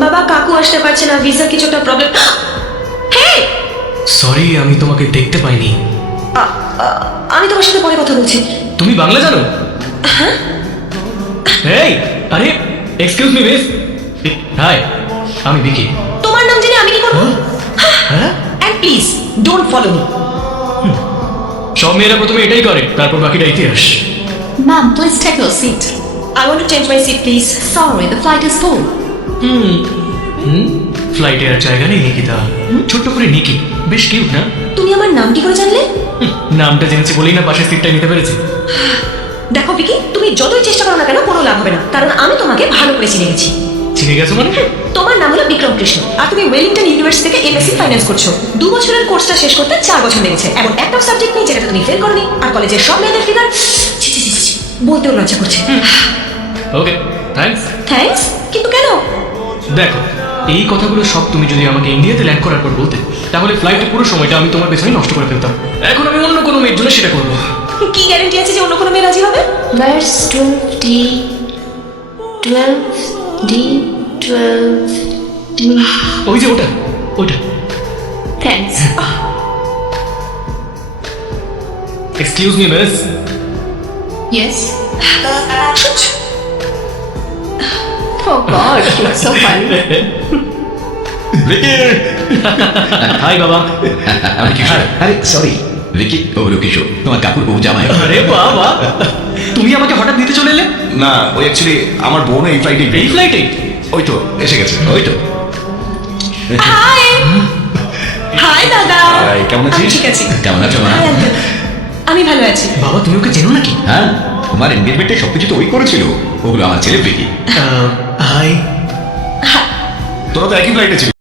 বাবা কাকু আসতে পারছে না, ভিসা কিছু একটা প্রবলেম। হ্যাঁ সরি, আমি তোমাকে দেখতে পাইনি। আমি তোমার সাথে পরে কথা বলছি। তুমি বাংলা জানো? হ্যাঁ এই আরে এক্সকিউজ মি মিস। হাই, আমি বিকি। তোমার নাম জেনে আমি কি করবো? হ্যাঁ, and please don't follow me. সব মেয়েরা প্রথমে এটাই করে, তারপর বাকিটা ইতিহাস। Ma'am, please take your seat. I want to change my seat please. Sorry, the flight is full. ফ্লাইটে আর জায়গা নেই নিকিতা। ছোট্ট করে নিকি, বেশ কিউট না? তুমি আমার নাম কি করে জানলে? নামটা জেনেছি বলেই না পাশের সিটটা নিতে পেরেছি। দেখো ভিকি, তুমি যতই চেষ্টা করো না কেন কোনো লাভ হবে না, কারণ আমি তোমাকে ভালো করে চিনে গেছি। চিনে গেছো মানে? তোমার নাম হলো বিক্রম কৃষ্ণ, আর তুমি ওয়েলিংটন ইউনিভার্সিটি থেকে এমএসসি ফাইন্যান্স করছো। 2 বছরের কোর্সটা শেষ করতে 4 বছর লেগেছে। এমন একটা সাবজেক্ট নেই যেটাতে তুমি ফেল করনি। আর কলেজের সব মেয়েদের ফিগার বলতেও লজ্জা করছে। ওকে, থ্যাঙ্কস। থ্যাঙ্কস? কিন্তু কেন? দেখো, এই কথাগুলো সব তুমি যদি আমাকে ইন্ডিয়াতে ল্যান্ড করার পর বলতে, তাহলে ফ্লাইটের পুরো সময়টা আমি তোমার পেছনে নষ্ট করে ফেলতাম। এখন আমি অন্য কোনো মেয়ের জন্য সেটা করবো। কি গ্যারান্টি আছে যে অন্য কোনো মেয়ে রাজি হবে? Where's 12D? 12D? 12D? ওই যে ওটা, ওইটা। Thanks. Excuse me miss. Yes? Oh God, you're so funny. Vicky, hi বাবা। আমি কিশোর। আরে সরি ভিকি, ও হলো কিশোর, তোমার কাকুর বউ জামাই। আরে বাবা, তুমি আমাকে হঠাৎ নিতে চলে এলে? না, ওই অ্যাকচুয়ালি আমার বোন এই ফ্লাইটে। এই ফ্লাইটে? ওই তো এসে গেছে, ওই তো। হাই হাই দাদা। হাই, কেমন আছিস? আমি ঠিক আছি। কেমন আছো মা? হাই আঙ্কেল, আমি ভালো আছি। বাবা, তুমি ওকে চেনো নাকি? হ্যাঁ, তোমার এনগেজমেন্টে সবকিছু তো ওই করেছিল। ওগুলো আমার ছেলে ভিকি। হাই। তোরা তো একই ফ্লাইটে ছিল।